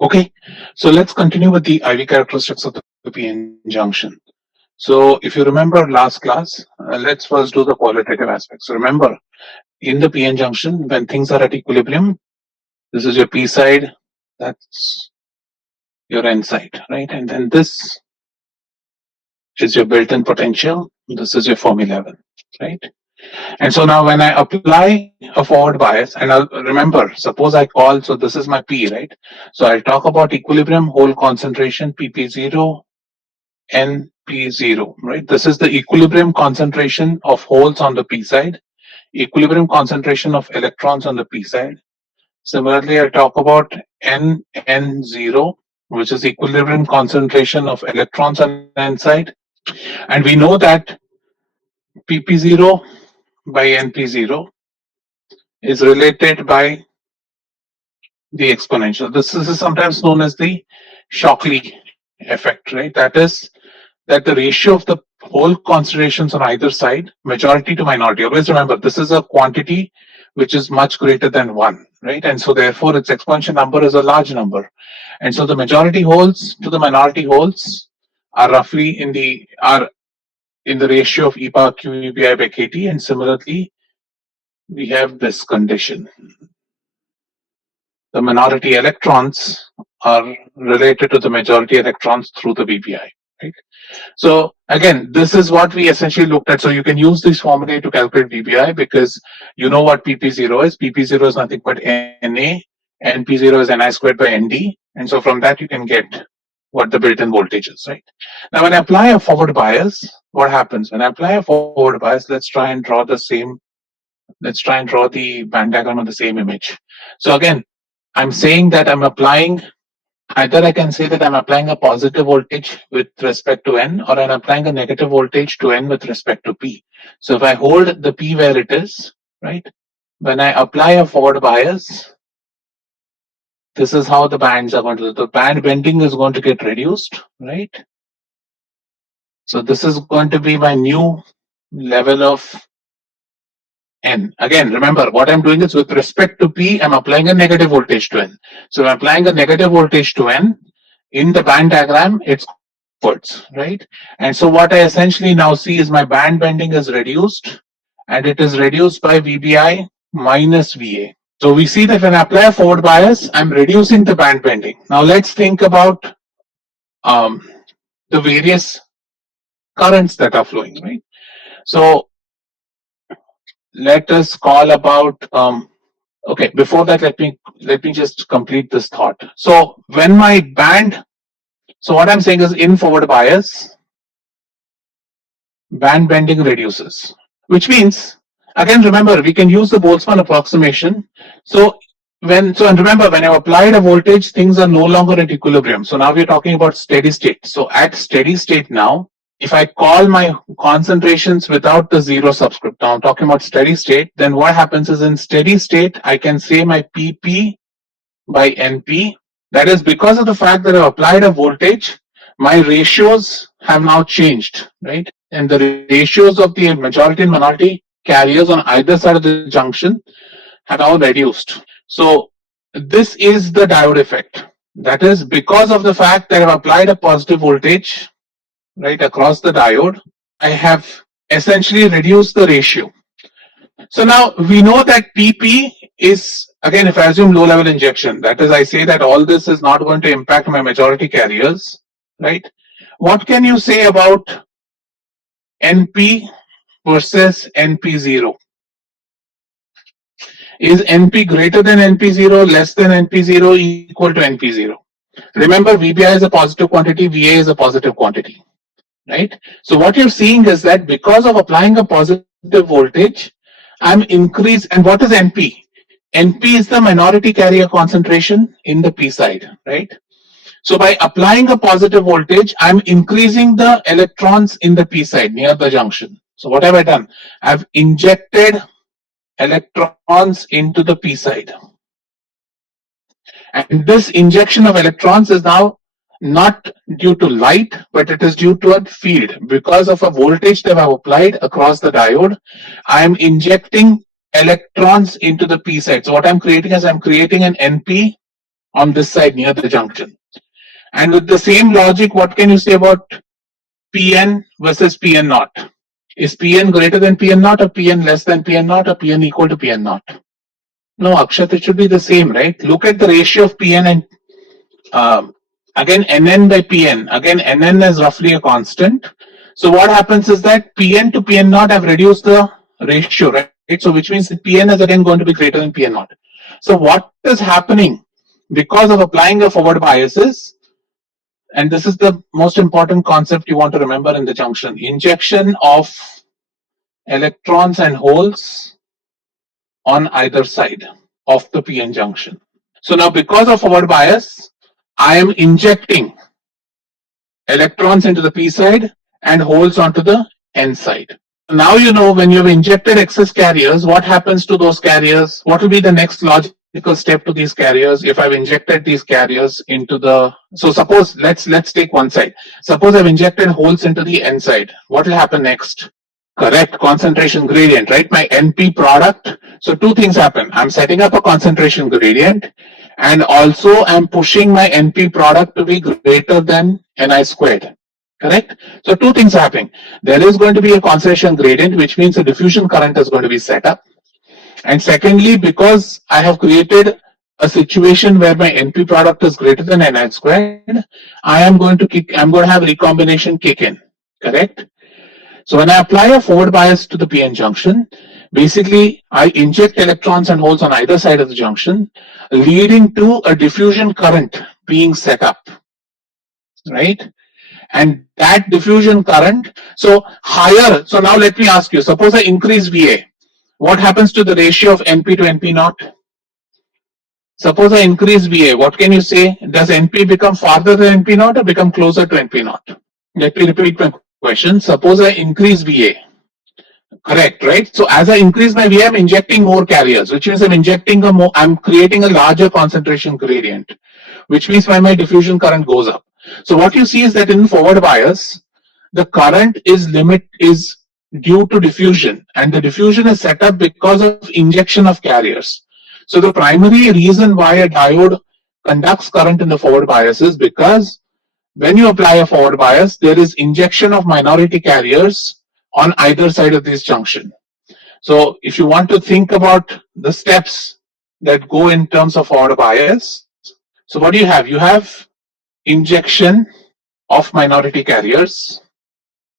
Okay, so let's continue with the IV characteristics of the PN junction. So if you remember last class, let's first do the qualitative aspects. Remember, in the PN junction, when things are at equilibrium, this is your P side, that's your N side, right? And then this is your built-in potential, this is your Fermi level, right? And so now when I apply a forward bias, and I'll remember, suppose I call, so this is my P, right? So I'll talk about equilibrium, hole concentration, PP0, NP0, right? This is the equilibrium concentration of holes on the P side, equilibrium concentration of electrons on the P side. Similarly, I talk about NN0, which is equilibrium concentration of electrons on N side. And we know that PP0 by NP0 is related by the exponential. This is sometimes known as the Shockley effect, right? That is that the ratio of the whole concentrations on either side, majority to minority. Always remember, this is a quantity which is much greater than 1, right? And so therefore its exponential number is a large number. And so the majority holes to the minority holes are roughly in the ratio of E power Q EBI by KT, and similarly we have this condition. The minority electrons are related to the majority electrons through the BPI, right? So again, this is what we essentially looked at. So you can use this formula to calculate BPI because you know what PP0 is. PP0 is nothing but NA, NP0 is NI squared by ND. And so from that you can get what the built-in voltage is, right? Now when I apply a forward bias, what happens? When I apply a forward bias, let's try and draw the band diagram on the same image. So again, I'm saying that I'm applying, either I can say that I'm applying a positive voltage with respect to N, or I'm applying a negative voltage to N with respect to P. So if I hold the P where it is, right, when I apply a forward bias, this is how the bands are going to, the band bending is going to get reduced, right? So this is going to be my new level of N. Again, remember what I'm doing is with respect to P, I'm applying a negative voltage to N. So I'm applying a negative voltage to N. In the band diagram, it's upwards, right? And so what I essentially now see is my band bending is reduced, and it is reduced by VBI minus VA. So we see that when I apply a forward bias, I'm reducing the band bending. Now let's think about the various currents that are flowing, right? So let us call about okay, before that let me just complete this thought. So when my band, so what I'm saying is in forward bias, band bending reduces, which means, again remember, we can use the Boltzmann approximation. And remember, when I've applied a voltage, things are no longer at equilibrium. So now we're talking about steady state. So at steady state now, if I call my concentrations without the zero subscript, now I'm talking about steady state, then what happens is in steady state, I can say my PP by NP. That is because of the fact that I've applied a voltage, my ratios have now changed, right? And the ratios of the majority and minority carriers on either side of the junction have now reduced. So this is the diode effect. That is because of the fact that I've applied a positive voltage right across the diode, I have essentially reduced the ratio. So now we know that PP is, again, if I assume low level injection, that is, I say that all this is not going to impact my majority carriers, right? What can you say about NP versus NP0? Is NP greater than NP0, less than NP0, equal to NP0? Remember, VBI is a positive quantity, VA is a positive quantity, right? So what you're seeing is that because of applying a positive voltage, I'm increased. And what is NP? NP is the minority carrier concentration in the P side, right? So by applying a positive voltage, I'm increasing the electrons in the P side near the junction. So what have I done? I've injected electrons into the P side. And this injection of electrons is now not due to light, but it is due to a field. Because of a voltage that I've applied across the diode, I am injecting electrons into the P side. So what I'm creating is I'm creating an NP on this side near the junction. And with the same logic, what can you say about Pn versus Pn naught? Is Pn greater than Pn naught, or Pn less than Pn naught, or Pn equal to Pn naught? No, Akshat, it should be the same, right? Look at the ratio of Pn and again Nn by Pn. Again, Nn is roughly a constant. So what happens is that Pn to Pn naught have reduced the ratio, right? So which means that Pn is again going to be greater than Pn naught. So what is happening because of applying a forward bias is, and this is the most important concept you want to remember in the junction, injection of electrons and holes on either side of the PN junction. So now because of forward bias, I am injecting electrons into the P side and holes onto the N side. Now you know when you've injected excess carriers, what happens to those carriers? What will be the next logical step to these carriers if I've injected these carriers into the, so suppose let's take one side. Suppose I've injected holes into the N side. What will happen next? Correct, concentration gradient, right? My NP product. So two things happen. I'm setting up a concentration gradient, and also I'm pushing my NP product to be greater than Ni squared. Correct? So two things are happening. There is going to be a concentration gradient, which means a diffusion current is going to be set up. And secondly, because I have created a situation where my NP product is greater than Ni squared, I'm going to have recombination kick in. Correct? So when I apply a forward bias to the PN junction, basically I inject electrons and holes on either side of the junction, leading to a diffusion current being set up, right? And that diffusion current, so higher, so now let me ask you, suppose I increase VA, what happens to the ratio of NP to NP naught? Suppose I increase VA, what can you say? Does NP become farther than NP naught or become closer to NP naught? Let me repeat my question. Suppose I increase VA. Correct, right? So as I increase my VA, I'm injecting more carriers, which means I'm creating a larger concentration gradient, which means my diffusion current goes up. So what you see is that in forward bias, the current is due to diffusion, and the diffusion is set up because of injection of carriers. So the primary reason why a diode conducts current in the forward bias is because when you apply a forward bias, there is injection of minority carriers on either side of this junction. So if you want to think about the steps that go in terms of forward bias, so what do you have? You have injection of minority carriers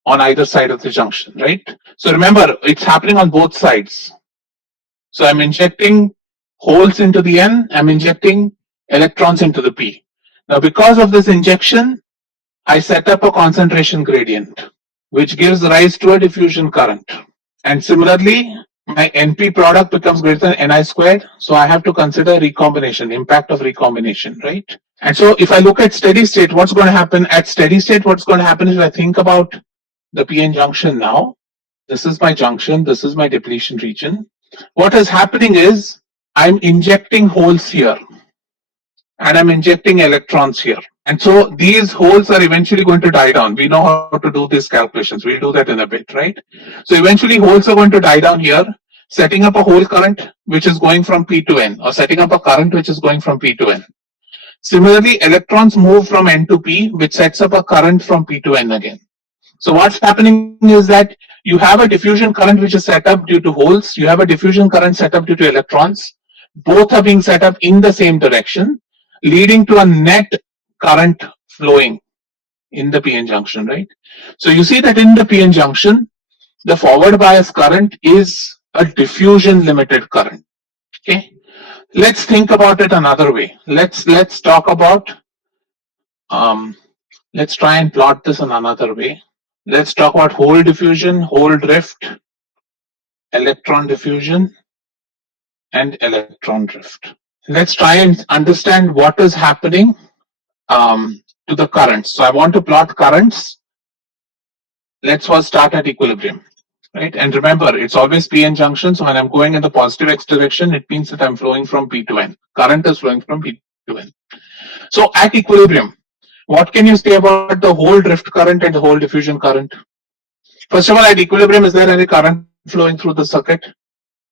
on either side of the junction, right? So remember, it's happening on both sides. So I'm injecting holes into the N, I'm injecting electrons into the P. Now because of this injection, I set up a concentration gradient, which gives rise to a diffusion current. And similarly, my NP product becomes greater than Ni squared, so I have to consider recombination, impact of recombination, right? And so if I look at steady state, what's going to happen? At steady state, what's going to happen is, if I think about the PN junction now, this is my junction, this is my depletion region. What is happening is, I'm injecting holes here, and I'm injecting electrons here. And so these holes are eventually going to die down. We know how to do these calculations. We'll do that in a bit, right? So eventually holes are going to die down here, setting up a hole current which is going from P to N, or setting up a current which is going from P to N. Similarly, electrons move from N to P, which sets up a current from P to N again. So what's happening is that you have a diffusion current which is set up due to holes. You have a diffusion current set up due to electrons. Both are being set up in the same direction, leading to a net current flowing in the PN junction, right? So you see that in the PN junction, the forward bias current is a diffusion limited current. Okay, let's think about it another way. Let's talk about let's try and plot this in another way. Let's talk about hole diffusion, hole drift, electron diffusion, and electron drift. Let's try and understand what is happening to the currents. So I want to plot currents. Let's first start at equilibrium, right? And remember, it's always PN junction. So when I'm going in the positive X direction, it means that I'm flowing from P to N. Current is flowing from P to N. So at equilibrium, what can you say about the hole drift current and the hole diffusion current? First of all, at equilibrium, is there any current flowing through the circuit?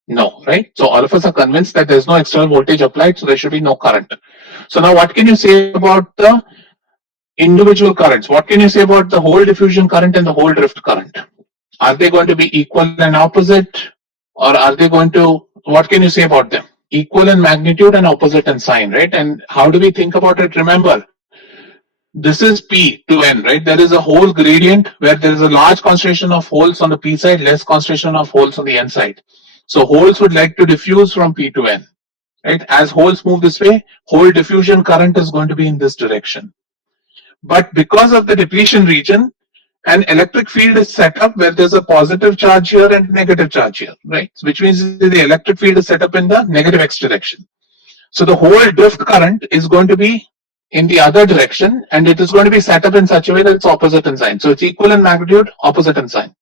No, right? So all of us are convinced that there's no external voltage applied, so there should be no current. So now what can you say about the individual currents? What can you say about the whole diffusion current and the whole drift current? Are they going to be equal and opposite, or are they going to, what can you say about them? Equal in magnitude and opposite in sign, right? And how do we think about it? Remember, this is P to N, right? There is a whole gradient where there is a large concentration of holes on the P side, less concentration of holes on the N side. So holes would like to diffuse from P to N, right? As holes move this way, whole diffusion current is going to be in this direction. But because of the depletion region, an electric field is set up where there's a positive charge here and negative charge here, right? Which means the electric field is set up in the negative x direction. So the whole drift current is going to be in the other direction, and it is going to be set up in such a way that it's opposite in sign. So it's equal in magnitude, opposite in sign.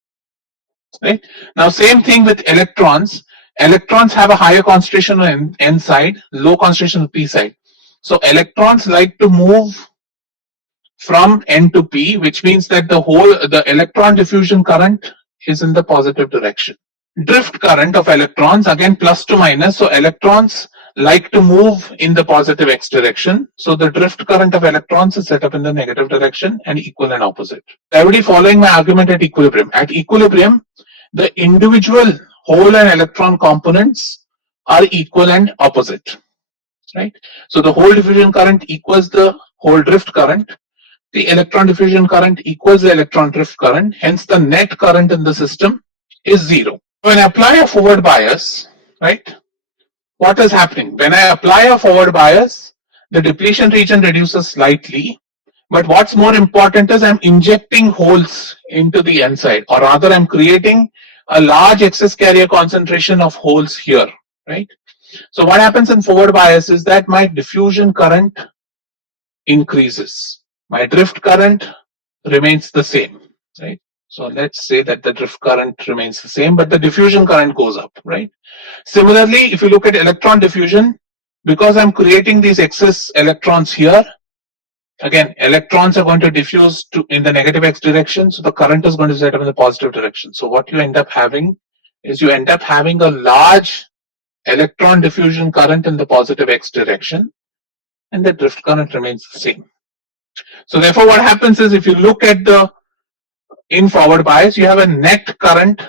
Right? Now, same thing with electrons. Electrons have a higher concentration on N side, low concentration on P side. So electrons like to move from N to P, which means that the electron diffusion current is in the positive direction. Drift current of electrons, again plus to minus, so electrons like to move in the positive x direction, so the drift current of electrons is set up in the negative direction and equal and opposite. Everybody following my argument at equilibrium? At equilibrium, the individual hole and electron components are equal and opposite, right? So the whole diffusion current equals the whole drift current. The electron diffusion current equals the electron drift current. Hence, the net current in the system is zero. When I apply a forward bias, right, what is happening? When I apply a forward bias, the depletion region reduces slightly. But what's more important is I'm injecting holes into the N side, or rather I'm creating a large excess carrier concentration of holes here, right? So what happens in forward bias is that my diffusion current increases. My drift current remains the same, right? So let's say that the drift current remains the same, but the diffusion current goes up, right? Similarly, if you look at electron diffusion, because I'm creating these excess electrons here, again, electrons are going to diffuse in the negative x direction, so the current is going to set up in the positive direction. So what you end up having is you end up having a large electron diffusion current in the positive x direction, and the drift current remains the same. So therefore, what happens is if you look at in forward bias, you have a net current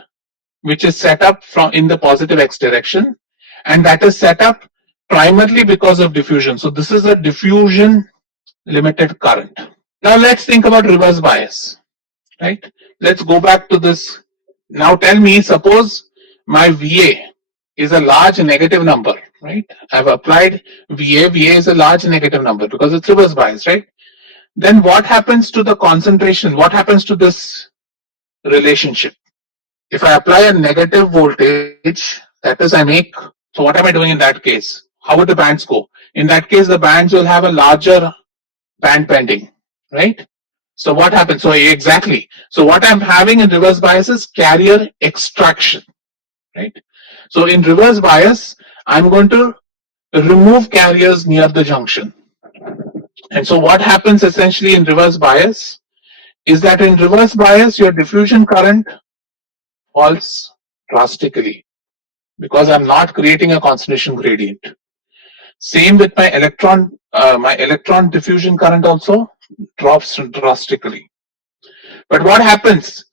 which is set up in the positive x direction, and that is set up primarily because of diffusion. So this is a diffusion limited current. Now let's think about reverse bias, right? Let's go back to this. Now tell me, suppose my VA is a large negative number, right? I've applied VA. VA is a large negative number because it's reverse bias, right? Then what happens to the concentration? What happens to this relationship? If I apply a negative voltage, that is so what am I doing in that case? How would the bands go? In that case, the bands will have a larger band pending, right? So what happens? So exactly. So what I'm having in reverse bias is carrier extraction, right? So in reverse bias, I'm going to remove carriers near the junction. And so what happens essentially in reverse bias is that in reverse bias, your diffusion current falls drastically because I'm not creating a concentration gradient. Same with my electron diffusion current also drops drastically. But what happens?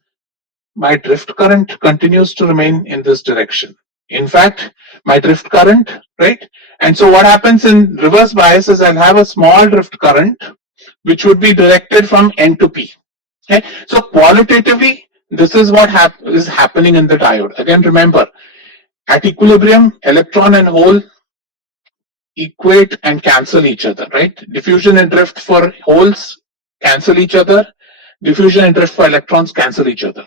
My drift current continues to remain in this direction. In fact, my drift current, right? And so what happens in reverse bias is I'll have a small drift current which would be directed from N to P. Okay? So qualitatively, this is what is happening in the diode. Again, remember, at equilibrium, electron and hole equate and cancel each other, right? Diffusion and drift for holes cancel each other. Diffusion and drift for electrons cancel each other.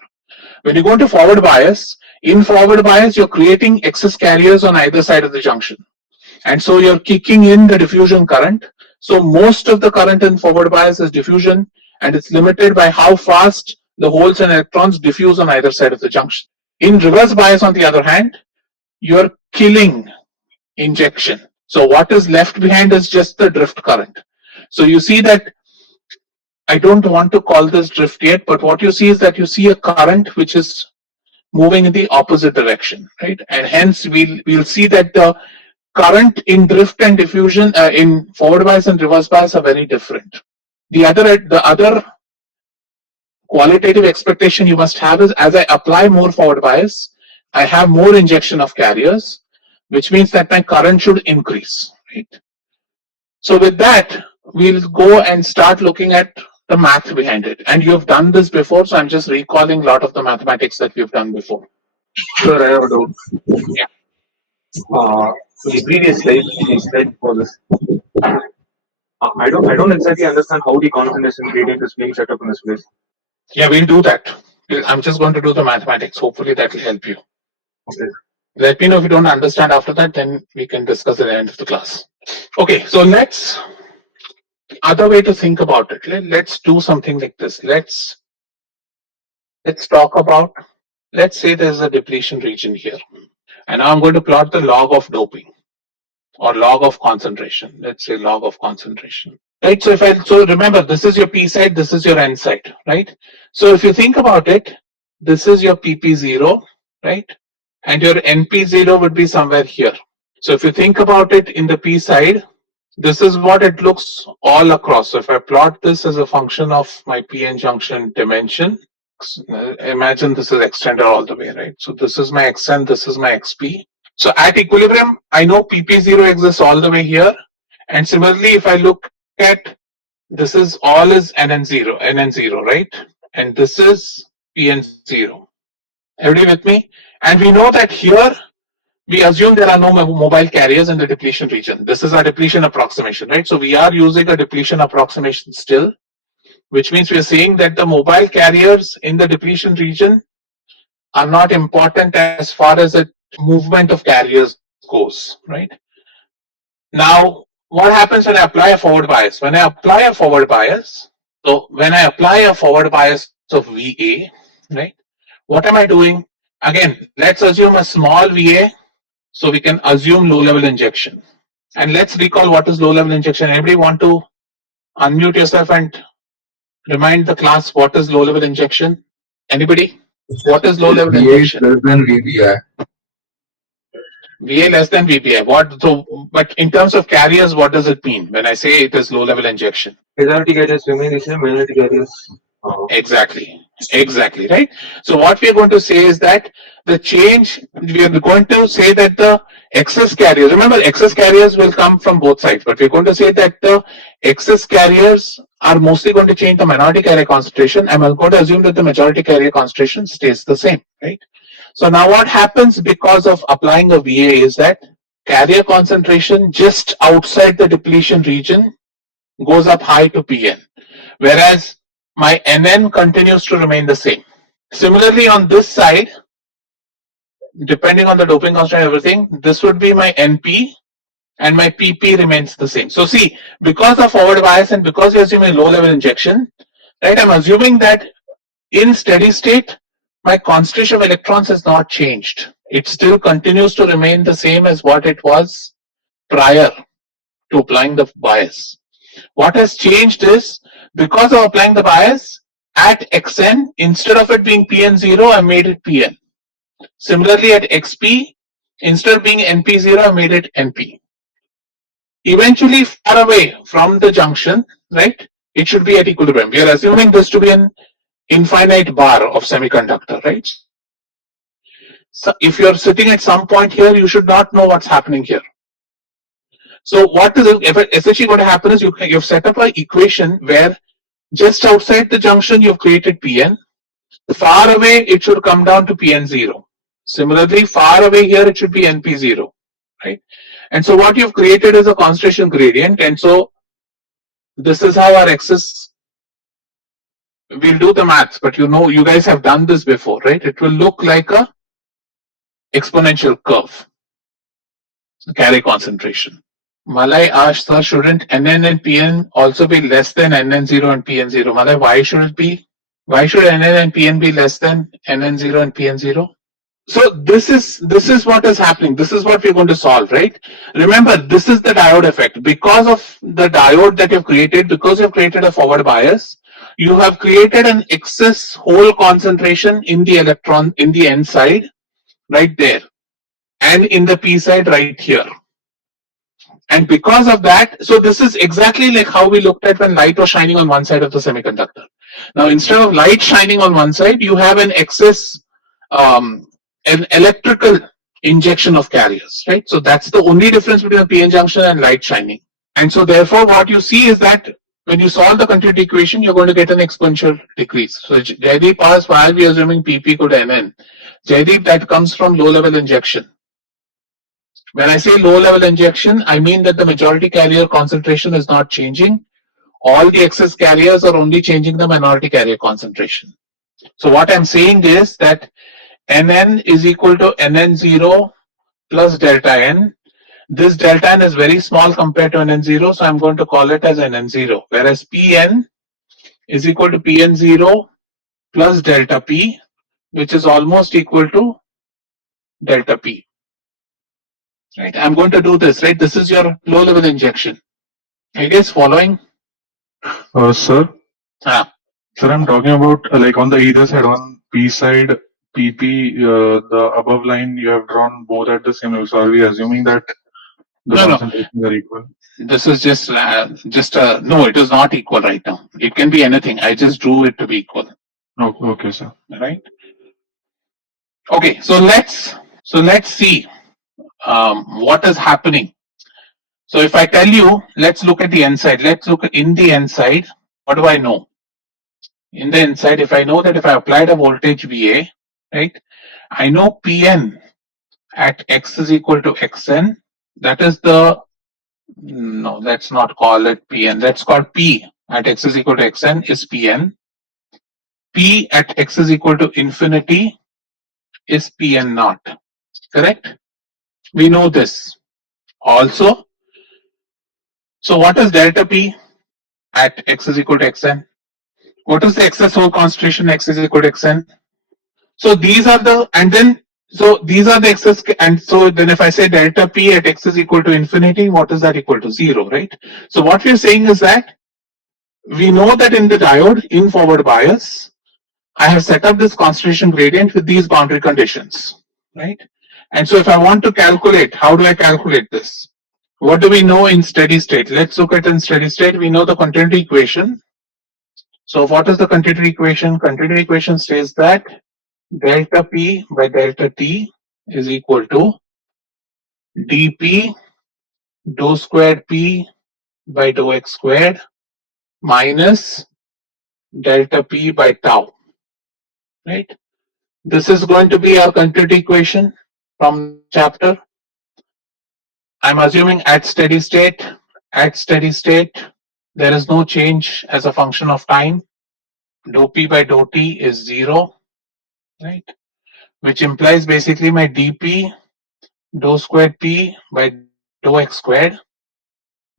When you go to forward bias, in forward bias, you're creating excess carriers on either side of the junction. And so you're kicking in the diffusion current. So most of the current in forward bias is diffusion, and it's limited by how fast the holes and electrons diffuse on either side of the junction. In reverse bias, on the other hand, you're killing injection. So what is left behind is just the drift current. So you see that, I don't want to call this drift yet, but what you see is that you see a current which is moving in the opposite direction, right? And hence we'll see that the current in drift and diffusion in forward bias and reverse bias are very different. The other qualitative expectation you must have is, as I apply more forward bias, I have more injection of carriers, which means that my current should increase, right? So with that, we'll go and start looking at the math behind it. And you've done this before, so I'm just recalling a lot of the mathematics that we've done before. Sure, I have a doubt. Yeah. The previous slide for this. I don't exactly understand how the concentration gradient is being set up in this place. Yeah, we'll do that. I'm just going to do the mathematics. Hopefully that will help you. Okay. Let me know if you don't understand after that, then we can discuss at the end of the class. Okay, so other way to think about it. Let's do something like this. Let's talk about, let's say there's a depletion region here. And now I'm going to plot the log of doping or log of concentration. Let's say log of concentration. Right, so remember, this is your P side, this is your N side, right? So if you think about it, this is your PP0, right? And your NP0 would be somewhere here. So if you think about it in the P side, this is what it looks all across. So if I plot this as a function of my PN junction dimension, imagine this is extended all the way, right? So this is my XN, this is my XP. So at equilibrium, I know PP0 exists all the way here. And similarly, if I look at this is all is NN0, right? And this is PN0. Everybody with me? And we know that here we assume there are no mobile carriers in the depletion region. This is our depletion approximation, right? So we are using a depletion approximation still, which means we are saying that the mobile carriers in the depletion region are not important as far as the movement of carriers goes, right? Now, what happens when I apply a forward bias? When I apply a forward bias, so when I apply a forward bias of VA, right? What am I doing? Again, let's assume a small VA, so we can assume low level injection. And let's recall what is low level injection. Everybody want to unmute yourself and remind the class what is low level injection? Anybody? What is low level injection? VA less than VBI. VA less than VBI. But in terms of carriers, what does it mean when I say it is low level injection? Majority carriers remain the same, minority carriers. Exactly, right? So what we are going to say is that the change, we are going to say that the excess carriers, remember excess carriers will come from both sides, but we're going to say that the excess carriers are mostly going to change the minority carrier concentration, and I'm going to assume that the majority carrier concentration stays the same, right? So now what happens because of applying a VA is that carrier concentration just outside the depletion region goes up high to PN, whereas my NN continues to remain the same. Similarly, on this side, depending on the doping constant and everything, this would be my NP and my PP remains the same. So see, because of forward bias and because you're assuming low level injection, right, I'm assuming that in steady state, my concentration of electrons has not changed. It still continues to remain the same as what it was prior to applying the bias. What has changed is, because of applying the bias, at Xn, instead of it being Pn0, I made it Pn. Similarly, at Xp, instead of being Np0, I made it Np. Eventually, far away from the junction, right, it should be at equilibrium. We are assuming this to be an infinite bar of semiconductor, right? So if you're sitting at some point here, you should not know what's happening here. So what is essentially going to happen is you've set up an equation where just outside the junction you've created Pn. Far away it should come down to Pn0. Similarly, far away here it should be Np0, right? And so what you've created is a concentration gradient, and so this is how our excess. We'll do the maths, but you guys have done this before, right? It will look like a exponential curve. Carrier concentration. Malay asked, sir, shouldn't NN and PN also be less than NN0 and PN0? Malay, why should it be? Why should NN and PN be less than NN0 and PN0? So this is what is happening. This is what we're going to solve, right? Remember, this is the diode effect. Because of the diode that you've created, because you've created a forward bias, you have created an excess hole concentration in the electron in the N side right there and in the P side right here. And because of that, so this is exactly like how we looked at when light was shining on one side of the semiconductor. Now, instead of light shining on one side, you have an excess, an electrical injection of carriers, right? So that's the only difference between a PN junction and light shining. And so therefore, what you see is that when you solve the continuity equation, you're going to get an exponential decrease. So Jaideep asked, why are we assuming PP equal to NN? Jaideep, that comes from low level injection. When I say low level injection, I mean that the majority carrier concentration is not changing. All the excess carriers are only changing the minority carrier concentration. So what I'm saying is that Nn is equal to Nn0 plus delta N. This delta N is very small compared to Nn0, so I'm going to call it as Nn0. Whereas Pn is equal to Pn0 plus delta P, which is almost equal to delta P. Right? I'm going to do this, right? This is your low level injection. I guess following? Sir, Ah. sir, I'm talking about like on the either side, on P side, PP, the above line you have drawn both at the same level. So are we assuming that the No, no. concentrations are equal? This is just no, it is not equal right now. It can be anything. I just drew it to be equal. Oh, okay, sir. Right? Okay, so let's see what is happening. So if I tell you, let's look at the N side. Let's look in the N side. What do I know? In the N side, if I know that if I applied a voltage VA, right, I know Pn at x is equal to xn. That is the no, let's not call it Pn. Let's call P at x is equal to xn is Pn. P at x is equal to infinity is Pn naught. Correct? We know this. Also, so what is delta P at x is equal to xn? What is the excess hole concentration x is equal to xn? So these are the, and then, so these are the excess, and so then if I say delta P at x is equal to infinity, what is that equal to? 0, right? So what we're saying is that we know that in the diode, in forward bias, I have set up this concentration gradient with these boundary conditions, right? And so if I want to calculate, how do I calculate this? What do we know in steady state? Let's look at in steady state. We know the continuity equation. So what is the continuity equation? Continuity equation says that delta P by delta T is equal to dP dou squared P by dou x squared minus delta P by tau, right? This is going to be our continuity equation from chapter. I'm assuming at steady state, there is no change as a function of time. Dou P by dou T is 0, right? Which implies basically my dP dou squared P by dou x squared.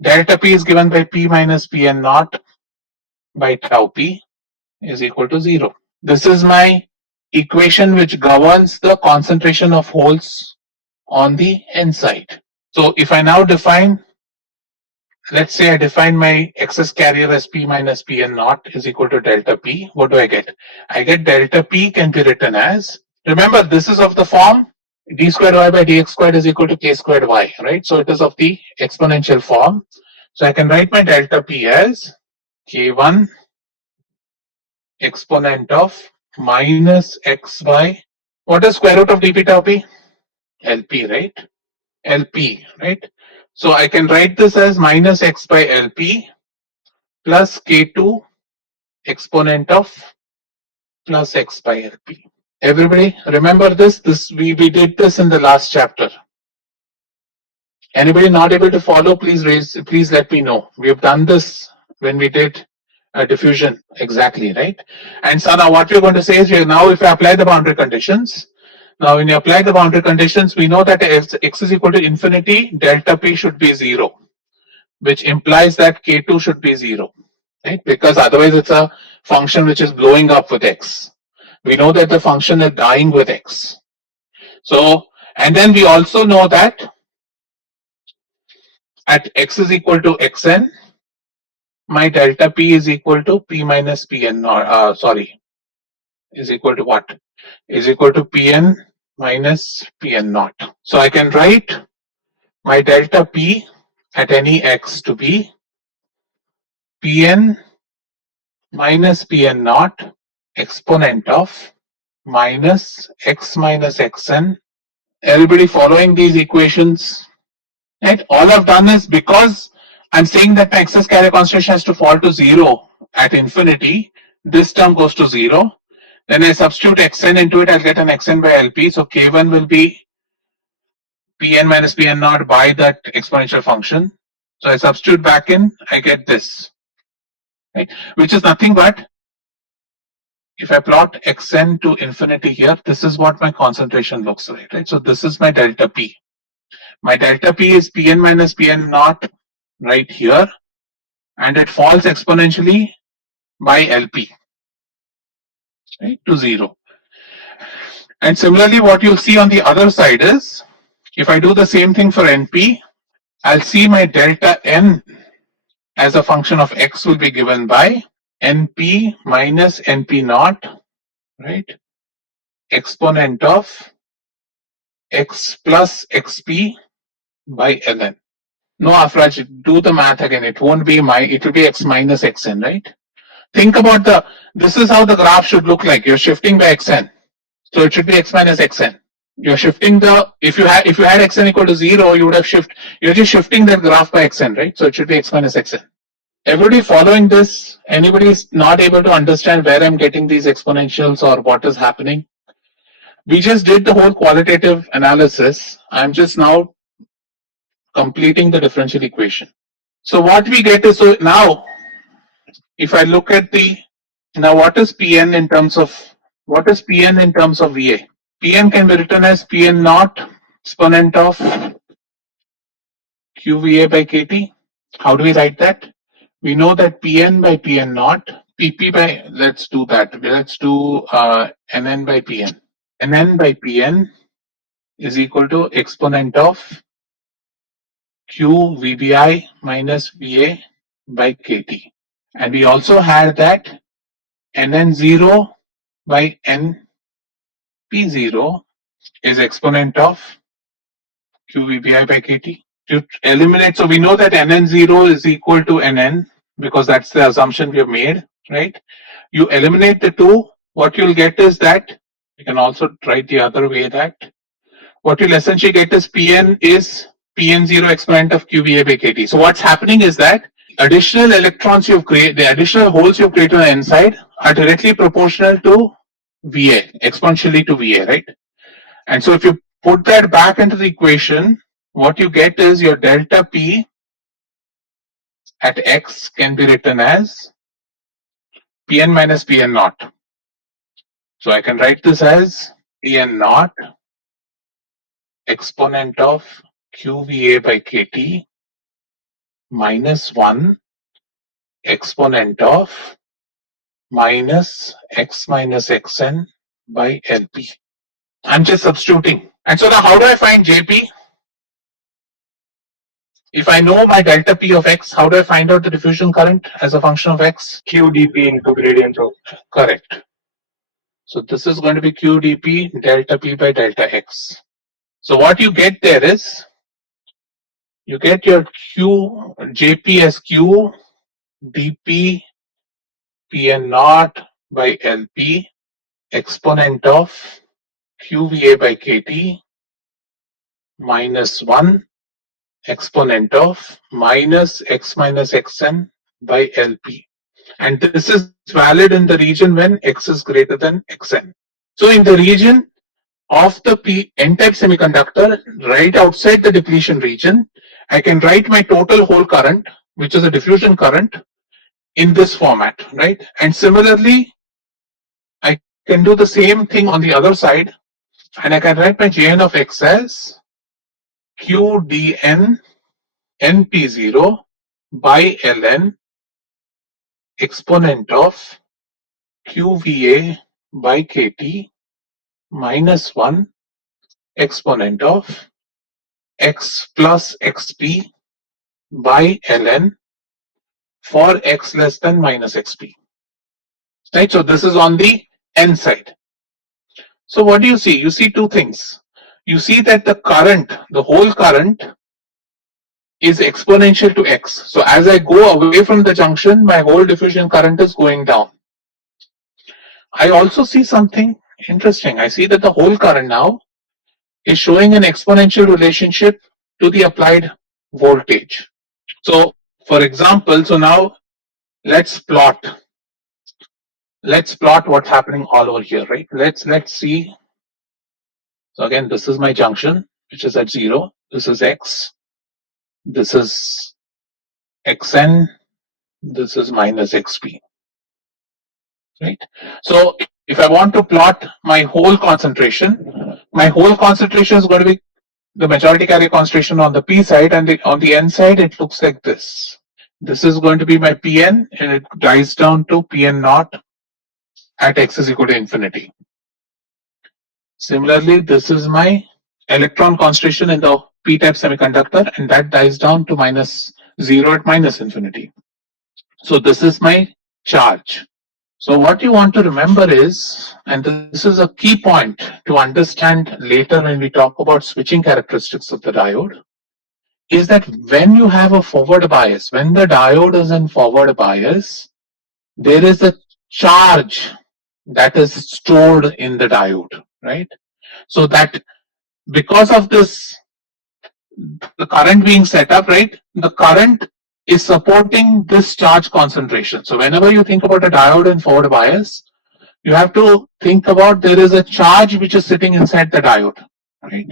Delta P is given by P minus Pn naught by tau P is equal to 0. This is my equation which governs the concentration of holes on the N side. So if I now define, let's say I define my excess carrier as P minus Pn naught is equal to delta P, what do I get? I get delta P can be written as, remember this is of the form d squared y by dx squared is equal to k squared y, right? So it is of the exponential form. So I can write my delta P as k1 exponent of minus x by, what is square root of dp tau p? LP, right? LP, right? So I can write this as minus x by LP plus K2 exponent of plus x by LP. Everybody remember this? We did this in the last chapter. Anybody not able to follow, please let me know. We have done this when we did diffusion exactly, right? And so now what we're going to say is now if I apply the boundary conditions, now when you apply the boundary conditions, we know that if x is equal to infinity, delta P should be 0, which implies that K2 should be 0, right? Because otherwise it's a function which is blowing up with x. We know that the function is dying with x. So, and then we also know that at x is equal to xn, my delta P is equal to P minus Pn, or is equal to what? Is equal to Pn minus Pn naught. So I can write my delta P at any x to be Pn minus Pn naught exponent of minus x minus xn. Everybody following these equations? Right? All I've done is, because I'm saying that my excess carrier concentration has to fall to 0 at infinity, this term goes to 0. Then I substitute xn into it, I'll get an xn by Lp. So K1 will be Pn minus Pn naught by that exponential function. So I substitute back in, I get this, right? Which is nothing but, if I plot xn to infinity here, this is what my concentration looks like, right? So this is my delta P. My delta P is Pn minus Pn naught right here, and it falls exponentially by Lp, right, to 0. And similarly, what you'll see on the other side is, if I do the same thing for Np, I'll see my delta N as a function of x will be given by Np minus Np naught, right, exponent of x plus xp by ln. No, Afraj, do the math again. It won't be it will be x minus xn, right? Think about this is how the graph should look like. You're shifting by xn. So it should be x minus xn. You're shifting if you had xn equal to 0, you would have you're just shifting that graph by xn, right? So it should be x minus xn. Everybody following this, anybody is not able to understand where I'm getting these exponentials or what is happening? We just did the whole qualitative analysis. I'm just now completing the differential equation. So what we get is, so now if I look at now what is Pn in terms of VA? Pn can be written as Pn naught exponent of QVA by KT. How do we write that? We know that Pn by Pn naught, Pp by, let's do that. Let's do Nn by Pn. Nn by Pn is equal to exponent of Q VBI minus VA by KT. And we also had that Nn0 by Np0 is exponent of QVBI by KT. To eliminate, so we know that Nn0 is equal to Nn because that's the assumption we have made, right? You eliminate the two, what you'll get is that, you can also write the other way, that what you'll essentially get is Pn is Pn0 exponent of QVA by KT. So what's happening is that additional electrons you've created, the additional holes you've created on the inside are directly proportional to VA, exponentially to VA, right? And so if you put that back into the equation, what you get is your delta P at x can be written as Pn minus Pn naught. So I can write this as Pn naught exponent of QVA by KT minus 1 exponent of minus x minus xn by Lp. I'm just substituting. And so now how do I find Jp? If I know my delta P of x, how do I find out the diffusion current as a function of x? QdP into gradient of. Correct. So this is going to be Q dP delta P by delta x. So what you get there is, you get your Q Jp as Q dP Pn naught by Lp exponent of QVA by KT minus 1 exponent of minus x minus xn by Lp. And this is valid in the region when x is greater than xn. So in the region of the N-type semiconductor, right outside the depletion region, I can write my total hole current, which is a diffusion current, in this format, right? And similarly, I can do the same thing on the other side, and I can write my Jn of x as Q dn Np0 by ln exponent of QVA by KT minus 1 exponent of x plus xp by ln for x less than minus xp. Right? So this is on the N side. So what do you see? You see two things. You see that the current, the whole current is exponential to x. So as I go away from the junction, my whole diffusion current is going down. I also see something interesting. I see that the whole current now is showing an exponential relationship to the applied voltage. So for example, so now let's plot what's happening all over here, right? Let's see. So again, this is my junction, which is at 0. This is x. This is xn. This is minus xp. Right? So if I want to plot my whole concentration is going to be the majority carrier concentration on the P side, and on the N side, it looks like this. This is going to be my Pn, and it dies down to Pn naught at x is equal to infinity. Similarly, this is my electron concentration in the p-type semiconductor, and that dies down to minus 0 at minus infinity. So this is my charge. So what you want to remember is, and this is a key point to understand later when we talk about switching characteristics of the diode, is that when you have a forward bias, when the diode is in forward bias, there is a charge that is stored in the diode, right? So that because of this, the current being set up, right, the current is supporting this charge concentration. So whenever you think about a diode in forward bias, you have to think about there is a charge which is sitting inside the diode, right?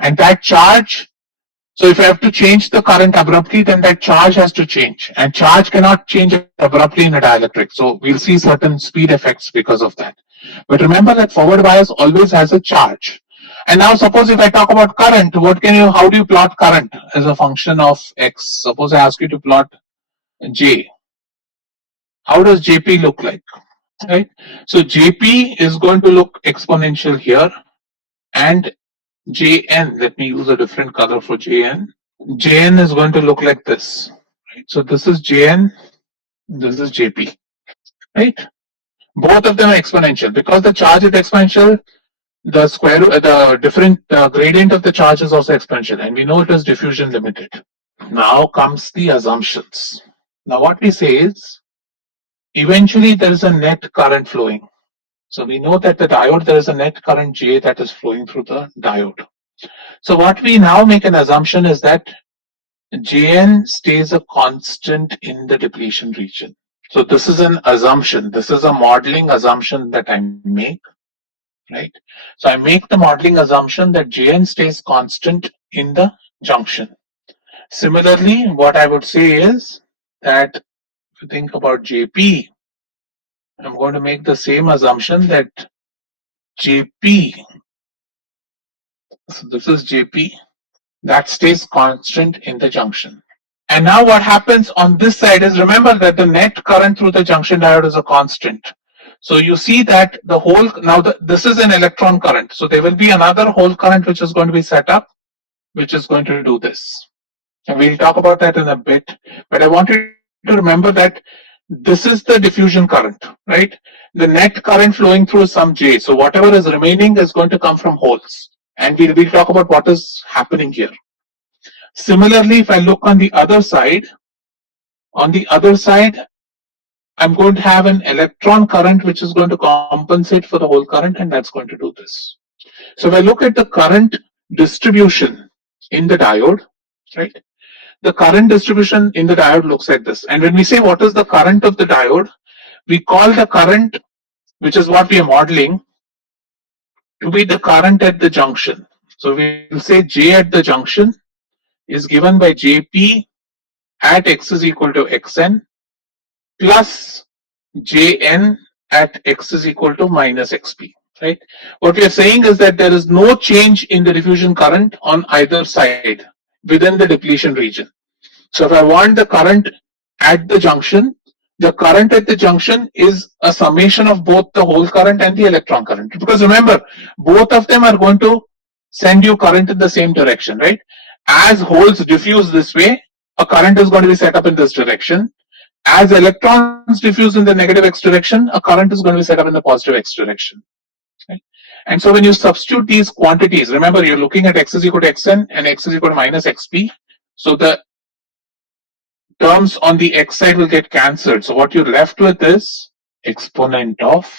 And that charge, so if I have to change the current abruptly, then that charge has to change. And charge cannot change abruptly in a dielectric. So we'll see certain speed effects because of that. But remember that forward bias always has a charge. And now suppose if I talk about current, how do you plot current as a function of x? Suppose I ask you to plot J. How does JP look like? Right? So JP is going to look exponential here, and JN, let me use a different color for JN. JN is going to look like this. Right? So this is JN, this is JP. Right? Both of them are exponential. Because the charge is exponential, the gradient of the charge is also exponential, and we know it is diffusion limited. Now comes the assumptions. Now what we say is, eventually there is a net current flowing. So we know that the diode, there is a net current J that is flowing through the diode. So what we now make an assumption is that Jn stays a constant in the depletion region. So this is an assumption. This is a modeling assumption that I make, right? So I make the modeling assumption that Jn stays constant in the junction. Similarly, what I would say is that if you think about Jp, I'm going to make the same assumption that Jp, so this is Jp, that stays constant in the junction. And now what happens on this side is, remember that the net current through the junction diode is a constant. So you see that the whole, this is an electron current. So there will be another whole current which is going to be set up, which is going to do this. And we'll talk about that in a bit. But I want you to remember that this is the diffusion current, right? The net current flowing through some J. So whatever is remaining is going to come from holes. And we'll talk about what is happening here. Similarly, if I look on the other side, I'm going to have an electron current which is going to compensate for the whole current, and that's going to do this. So if I look at the current distribution in the diode, right? The current distribution in the diode looks like this. And when we say what is the current of the diode, we call the current, which is what we are modeling, to be the current at the junction. So we'll say J at the junction is given by Jp at x is equal to xn plus Jn at x is equal to minus xp. Right? What we are saying is that there is no change in the diffusion current on either side within the depletion region. So if I want the current at the junction is a summation of both the whole current and the electron current. Because remember, both of them are going to send you current in the same direction, right? As holes diffuse this way, a current is going to be set up in this direction. as electrons diffuse in the negative x direction, a current is going to be set up in the positive x direction. Okay? And so when you substitute these quantities, remember you're looking at x is equal to xn and x is equal to minus xp. So the terms on the x side will get cancelled. So what you're left with is exponent of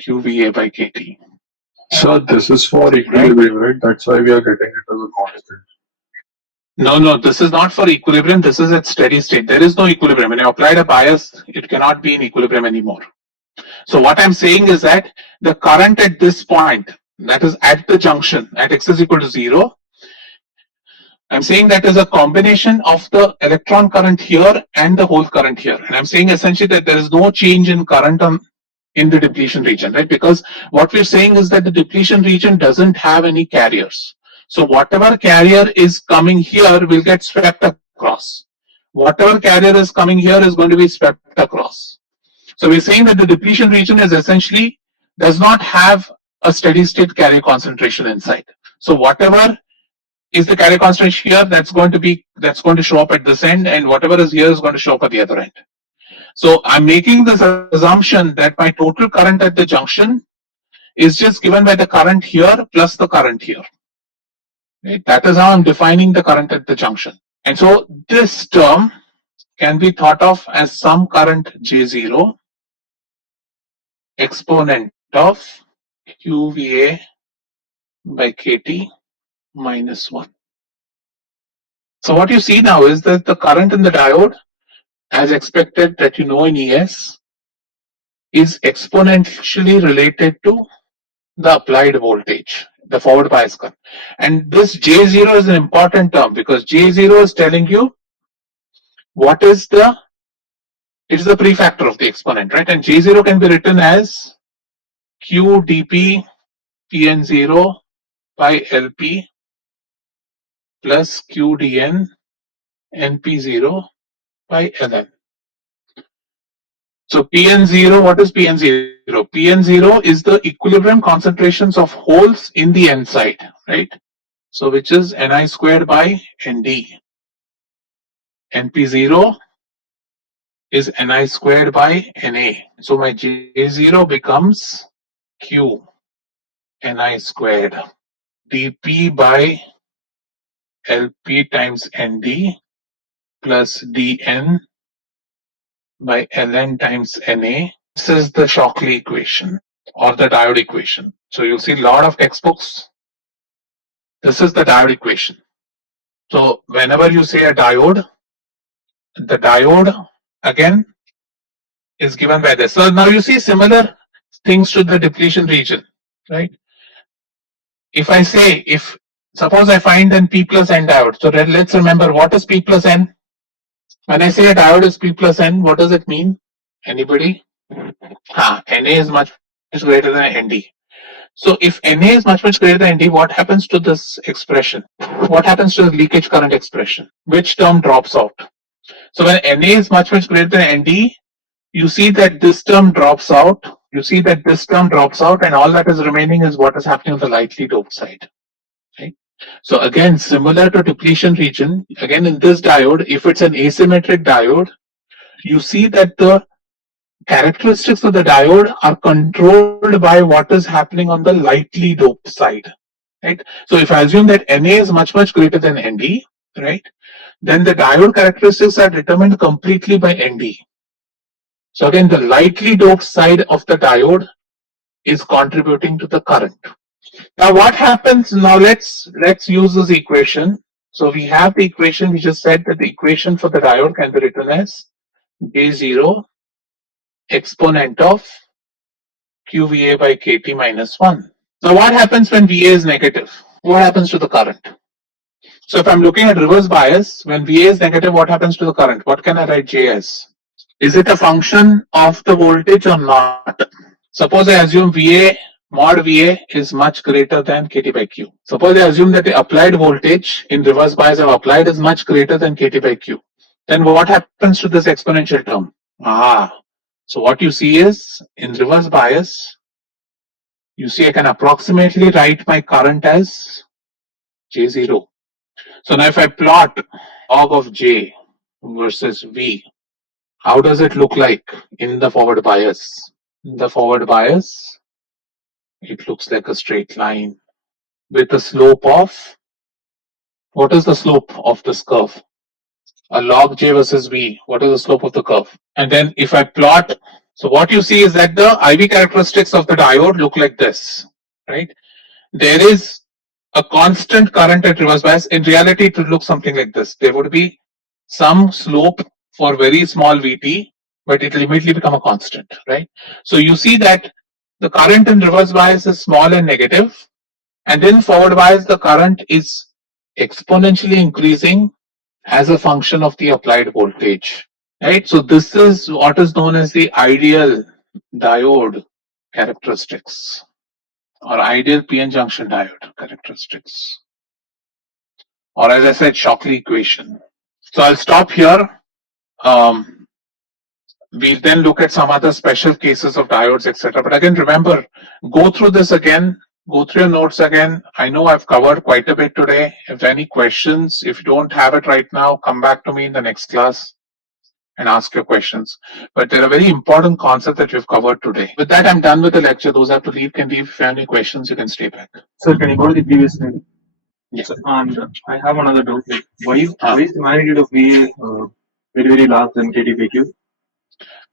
QVA by KT. So this is for equilibrium, right? That's why we are getting it as a constant. No, this is not for equilibrium. This is at steady state. There is no equilibrium. When you applied a bias, it cannot be in equilibrium anymore. So what I'm saying is that the current at this point, that is at the junction, at x is equal to 0, I'm saying that is a combination of the electron current here and the hole current here. And I'm saying essentially that there is no change in current in the depletion region, right? Because what we're saying is that the depletion region doesn't have any carriers. So whatever carrier is coming here will get swept across. Whatever carrier is coming here is going to be swept across. So we're saying that the depletion region is essentially does not have a steady state carrier concentration inside. So whatever is the carrier concentration here, that's going to show up at this end, and whatever is here is going to show up at the other end. So I'm making this assumption that my total current at the junction is just given by the current here plus the current here. Right? That is how I'm defining the current at the junction. And so this term can be thought of as some current J0 exponent of QVA by KT minus 1. So what you see now is that the current in the diode, as expected that you know in ES, is exponentially related to the applied voltage, the forward bias current. And this J0 is an important term because J0 is telling you what is it is the prefactor of the exponent, right? And J0 can be written as Q dp Pn0 by Lp plus Q dn Np0 by Ln. So Pn0, what is Pn0? Pn0 is the equilibrium concentrations of holes in the N side, right? So which is Ni squared by Nd. Np0 is Ni squared by Na. So my J0 becomes Q Ni squared dP by Lp times Nd plus Dn by Ln times Na. This is the Shockley equation or the diode equation. So you'll see a lot of textbooks. This is the diode equation. So whenever you say a diode, the diode again is given by this. So now you see similar things to the depletion region, right? If I say, suppose I find an P plus N diode. So let's remember what is P plus N. When I say a diode is P plus N, what does it mean? Anybody? Na is much greater than Nd. So if Na is much greater than Nd, what happens to this expression? What happens to the leakage current expression? Which term drops out? So when Na is much greater than Nd, you see that this term drops out. You see that this term drops out, and all that is remaining is what is happening on the lightly doped side. Right? So again, similar to depletion region, again in this diode, if it's an asymmetric diode, you see that the characteristics of the diode are controlled by what is happening on the lightly doped side. Right? So if I assume that Na is much greater than Nd, right, then the diode characteristics are determined completely by Nd. So again, the lightly doped side of the diode is contributing to the current. Now what happens, now let's use this equation. So we have the equation, we just said that the equation for the diode can be written as J0 exponent of QVA by KT minus 1. Now what happens when VA is negative? What happens to the current? So if I'm looking at reverse bias, when VA is negative, what happens to the current? What can I write J as? Is it a function of the voltage or not? Suppose I assume VA, mod VA is much greater than KT by Q. Suppose I assume that the applied voltage in reverse bias I've applied is much greater than KT by Q. Then what happens to this exponential term? So what you see is in reverse bias, you see I can approximately write my current as J0. So now if I plot log of J, versus V. How does it look like in the forward bias? In the forward bias, it looks like a straight line with a slope of, what is the slope of this curve? A log J versus V. What is the slope of the curve? And then if I plot, so what you see is that the IV characteristics of the diode look like this, right? There is a constant current at reverse bias. In reality, it would look something like this. There would be some slope for very small Vt, but it will immediately become a constant, right? So you see that the current in reverse bias is small and negative, and in forward bias, the current is exponentially increasing as a function of the applied voltage, right? So this is what is known as the ideal diode characteristics, or ideal PN junction diode characteristics, or as I said, Shockley equation. So I'll stop here. We'll then look at some other special cases of diodes, etc. But again, remember, go through this again, go through your notes again. I know I've covered quite a bit today. If any questions, if you don't have it right now, come back to me in the next class and ask your questions. But there are very important concepts that we've covered today. With that, I'm done with the lecture. Those who have to leave can leave. If you have any questions, you can stay back. Sir, can you go to the previous slide? Yes. So, and I have another doubt. Like, why is the magnitude of V very, very large than KT by Q?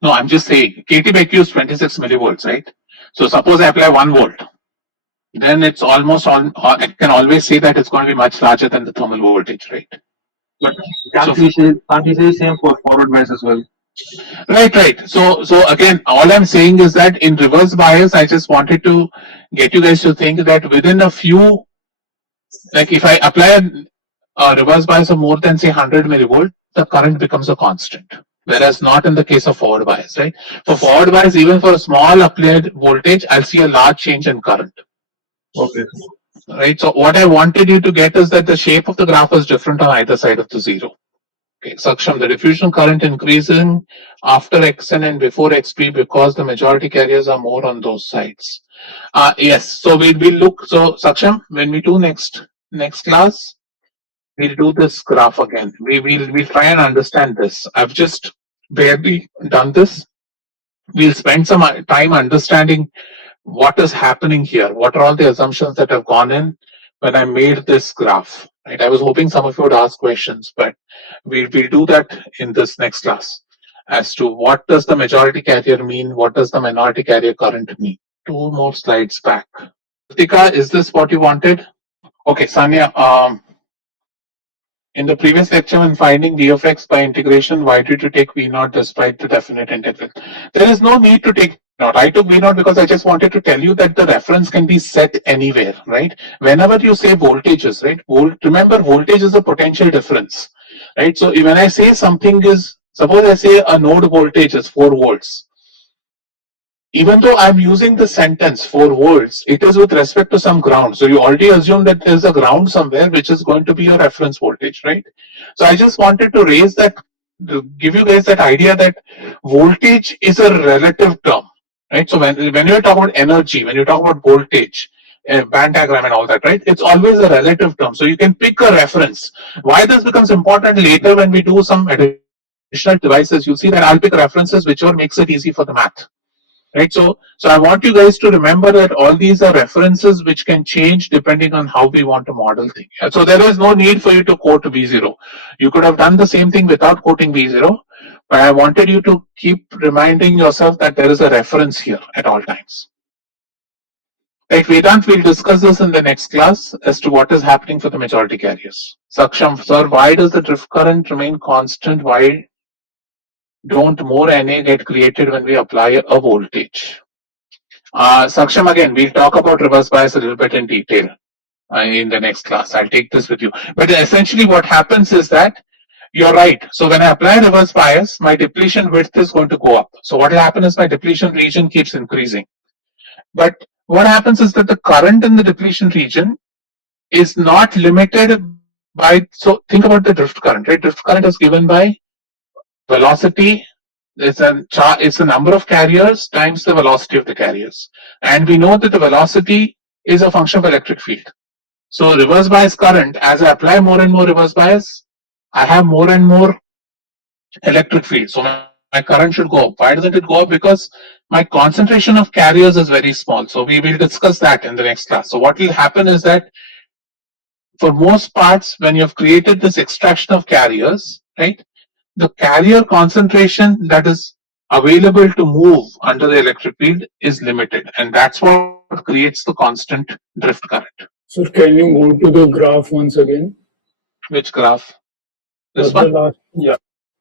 No, I'm just saying KT by Q is 26 millivolts, right? So suppose I apply 1 volt, then it's almost all, I can always say that it's going to be much larger than the thermal voltage, right? But can't we say same for forward bias as well? Right. So again, all I'm saying is that in reverse bias, I just wanted to get you guys to think that within a few, like if I apply a reverse bias of more than say 100 millivolt, the current becomes a constant. Whereas not in the case of forward bias, right? For forward bias, even for a small applied voltage, I'll see a large change in current. Okay. Right. So what I wanted you to get is that the shape of the graph is different on either side of the zero. Okay, Saksham, the diffusion current increasing after Xn and before Xp because the majority carriers are more on those sides. Yes, so we'll look. So Saksham, when we do next class, we'll do this graph again. We'll try and understand this. I've just barely done this. We'll spend some time understanding what is happening here. What are all the assumptions that have gone in when I made this graph? Right? I was hoping some of you would ask questions, but we'll do that in this next class as to what does the majority carrier mean, what does the minority carrier current mean. 2 more slides back. Ritika, is this what you wanted? Okay, Sanya, in the previous lecture when finding v of x by integration, why did you take v0 despite the definite integral? There is no need to take v0. I took v0 because I just wanted to tell you that the reference can be set anywhere, right? Whenever you say voltages, right? Remember, voltage is a potential difference, right? So when I say something is, suppose I say a node voltage is 4 volts. Even though I'm using the sentence 4 volts, it is with respect to some ground. So you already assume that there's a ground somewhere which is going to be your reference voltage, right? So I just wanted to raise that, to give you guys that idea that voltage is a relative term, right? So when you talk about energy, when you talk about voltage, band diagram and all that, right? It's always a relative term. So you can pick a reference. Why this becomes important later when we do some additional devices, you'll see that I'll pick references whichever makes it easy for the math. Right, so I want you guys to remember that all these are references which can change depending on how we want to model things. So there is no need for you to quote V0. You could have done the same thing without quoting V0, but I wanted you to keep reminding yourself that there is a reference here at all times. Right, Vedant, we'll discuss this in the next class as to what is happening for the majority carriers. Saksham, sir, why does the drift current remain constant? Why don't more Na get created when we apply a voltage? Saksham, again, we'll talk about reverse bias a little bit in detail in the next class. I'll take this with you. But essentially what happens is that you're right. So when I apply reverse bias, my depletion width is going to go up. So what will happen is my depletion region keeps increasing. But what happens is that the current in the depletion region is not limited by, so think about the drift current, right? Drift current is given by velocity. It's a number of carriers times the velocity of the carriers. And we know that the velocity is a function of electric field. So reverse bias current, as I apply more and more reverse bias, I have more and more electric field. So my current should go up. Why doesn't it go up? Because my concentration of carriers is very small. So we will discuss that in the next class. So what will happen is that for most parts, when you have created this extraction of carriers, right, the carrier concentration that is available to move under the electric field is limited, and that's what creates the constant drift current. So can you move to the graph once again? Which graph? This The one? last, yeah.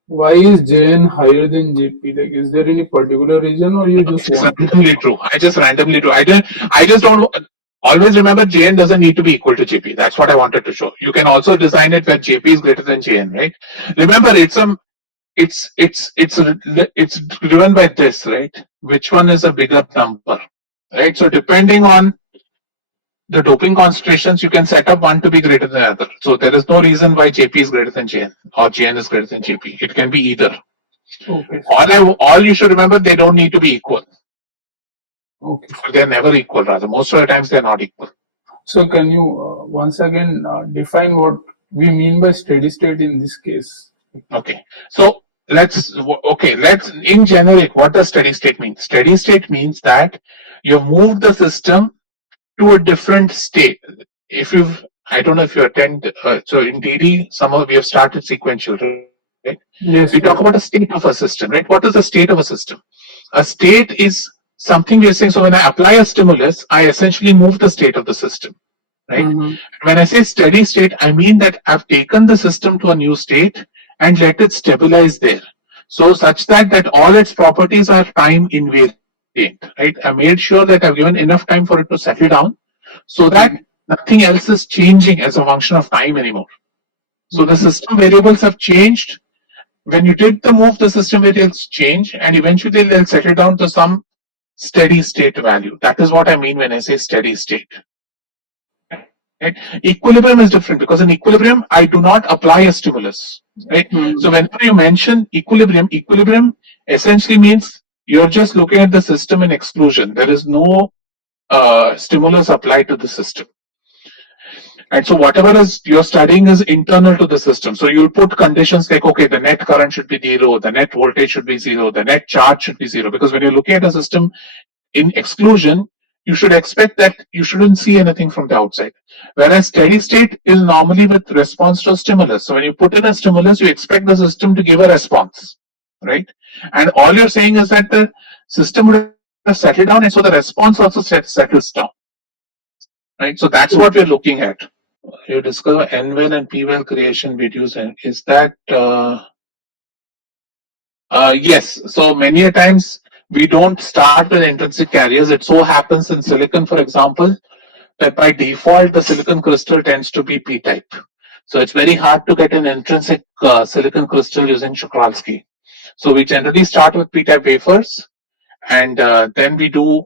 Why is JN higher than JP? Like, is there any particular reason, or you just It's want? randomly true. I just randomly true. I just don't. Always remember, JN doesn't need to be equal to JP. That's what I wanted to show. You can also design it where JP is greater than JN, right? Remember, it's driven by this, right? Which one is a bigger number, right? So depending on the doping concentrations, you can set up one to be greater than the other. So there is no reason why JP is greater than JN or JN is greater than JP. It can be either. Okay. All you should remember, they don't need to be equal. Okay. They're never equal, rather. Most of the times they're not equal. So can you once again define what we mean by steady state in this case? Okay. So let's in generic, what does steady state mean? Steady state means that you've moved the system to a different state. If you've, I don't know if you attend, so in DD, we have started sequential, right? Yes. We talk about a state of a system, right? What is the state of a system? A state is something we're saying, so when I apply a stimulus, I essentially move the state of the system, right? When I say steady state, I mean that I've taken the system to a new state and let it stabilize there. So such that all its properties are time invariant, right? I made sure that I've given enough time for it to settle down so that nothing else is changing as a function of time anymore. So the system variables have changed. When you did the move, the system variables change, and eventually they'll settle down to some steady state value. That is what I mean when I say steady state. Right? Equilibrium is different because in equilibrium, I do not apply a stimulus. Right? So whenever you mention equilibrium essentially means you're just looking at the system in exclusion. There is no stimulus applied to the system. And so whatever is you're studying is internal to the system. So you'll put conditions like, okay, the net current should be 0, the net voltage should be 0, the net charge should be 0. Because when you're looking at a system in exclusion, you should expect that you shouldn't see anything from the outside. Whereas steady state is normally with response to a stimulus. So when you put in a stimulus, you expect the system to give a response, right? And all you're saying is that the system would have settled down, and so the response also settles down, right? So that's what we're looking at. You discover N-well and P-well creation videos, and is that yes? So many a times we don't start with intrinsic carriers. It so happens in silicon, for example, that by default the silicon crystal tends to be P-type. So it's very hard to get an intrinsic silicon crystal using Shockley. So we generally start with P-type wafers, and then we do